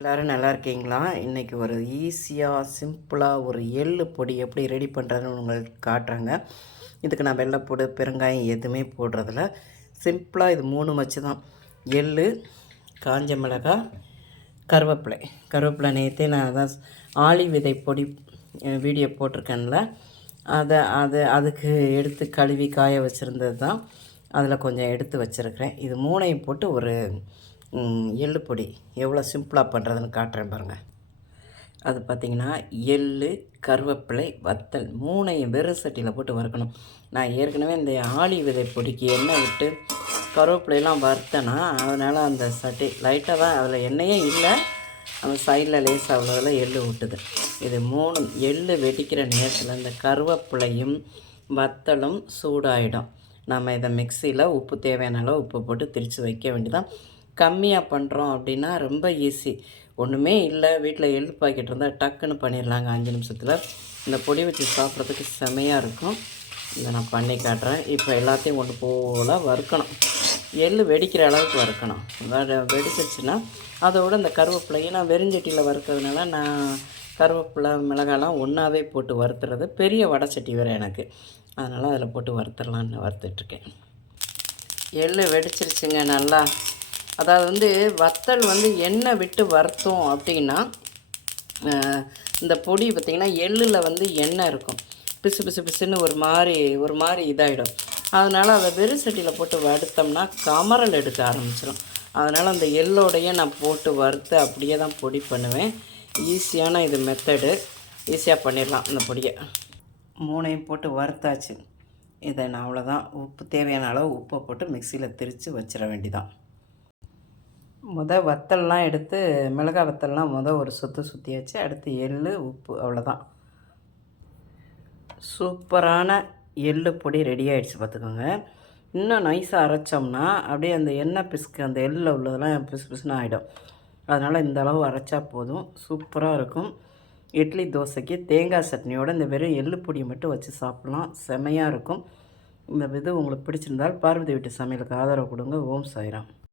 எல்லோரும் நல்லா இருக்கீங்களா? இன்றைக்கி ஒரு ஈஸியாக சிம்பிளாக ஒரு எள்ளு பொடி எப்படி ரெடி பண்ணுறதுன்னு உங்களுக்கு காட்டுறேங்க. இதுக்கு நான் வெள்ளைப்பூடு பெருங்காயம் எதுவுமே போடுறதில்ல. சிம்பிளாக இது 3 வச்சு தான். எள்ளு, காஞ்ச மிளகாய், கருவேப்பிலை நேற்றே நான் அதான் ஆளி விதை பொடி வீடியோ போட்டிருக்கேன்ல, அதுக்கு எடுத்து கழுவி காய வச்சுருந்தது தான். அதில் கொஞ்சம் எடுத்து வச்சுருக்கிறேன். இது 3ஐயும் போட்டு ஒரு எள்ளு பொடி எவ்வளோ சிம்பிளாக பண்ணுறதுன்னு காட்டுறேன் பாருங்கள். அது பார்த்திங்கன்னா எள்ளு, கருவேப்பிலை, வத்தல் 3ஐயும் வெறும் சட்டியில் போட்டு வறுக்கணும். நான் ஏற்கனவே இந்த ஆளி விதை பொடிக்கு எண்ணெய் விட்டு கருவேப்பிலையெல்லாம் வறுத்தேன்னா, அதனால் அந்த சட்டி லைட்டாக தான், அதில் எண்ணெயே இல்லை, அந்த சைடில் லேசாக அவ்வளோதில் எள்ளு விட்டுது. இது 3 எள்ளு வெடிக்கிற நேரத்தில் இந்த கருவேப்பிலையும் வத்தலும் சூடாகிடும். நம்ம இதை மிக்சியில் உப்பு தேவையான அளவு உப்பு போட்டு திரித்து வைக்க வேண்டியதான். கம்மியாக பண்ணுறோம் அப்படின்னா ரொம்ப ஈஸி. ஒன்றுமே இல்லை, வீட்டில் எள்ளு பாக்கெட் இருந்தால் டக்குன்னு பண்ணிடலாங்க 5 நிமிஷத்தில். இந்த பொடி வச்சு சாப்பிட்றதுக்கு செமையாக இருக்கும். இதை நான் பண்ணி காட்டுறேன். இப்போ எல்லாத்தையும் ஒன்று போல் வறுக்கணும். எள்ளு வெடிக்கிற அளவுக்கு வறுக்கணும். வெடிச்சிருச்சுன்னா அதோட இந்த கருவேப்பிலையும் நான் வெறுஞ்சட்டியில் வறுக்கிறதுனால நான் கருவேப்பிலை மிளகாலாம் ஒன்றாவே போட்டு வறுத்துறது. பெரிய வடை சட்டி வேறு எனக்கு, அதனால் அதில் போட்டு வறுத்துடலான்னு வறுத்துட்ருக்கேன். எள்ளு வெடிச்சிருச்சுங்க நல்லா. அதாவது வத்தல் எண்ணெய் விட்டு வறுத்தோம் அப்படின்னா இந்த பொடி பார்த்திங்கன்னா எள்ளில் எண்ணெய் இருக்கும். பிசு பிசு பிசுன்னு ஒரு மாதிரி இதாகிடும். அதனால் அதை வெறும் சட்டியில் போட்டு வறுத்தோம்னா கமரல் எடுக்க ஆரம்பிச்சிடும். அதனால் அந்த எள்ளோடையே நான் போட்டு வறுத்து அப்படியே தான் பொடி பண்ணுவேன். ஈஸியான இது மெத்தடு, ஈஸியாக பண்ணிடலாம் இந்த பொடியை. 3ஐயும் போட்டு வறுத்தாச்சு. இதை நான் அவ்வளோதான். உப்பு தேவையான அளவு உப்பை போட்டு மிக்சியில் திரித்து வச்சிட வேண்டிதான். வத்தல்லாம் எடுத்து மிளகாய் வத்தல்லாம் ஒரு சுற்றியாச்சு. அடுத்து எள்ளு, உப்பு, அவ்வளோதான். சூப்பரான எள்ளு பொடி ரெடி ஆகிடுச்சு பார்த்துக்கோங்க. இன்னும் நைஸாக அரைச்சோம்னா அப்படியே அந்த எண்ணெய் பிசுக்கு அந்த எள்ளில் உள்ளதெல்லாம் பிசு பிசுன்னு ஆகிடும். அதனால் இந்த அளவு அரைச்சா போதும். சூப்பராக இருக்கும். இட்லி தோசைக்கு தேங்காய் சட்னியோடு இந்த வெறும் எள்ளு பொடியை மட்டும் வச்சு சாப்பிட்லாம். செமையாக இருக்கும். இந்த இது உங்களுக்கு பிடிச்சிருந்தால் பார்வதி வீட்டு சமையலுக்கு ஆதரவு கொடுங்க. ஓம் சாய்ராம்.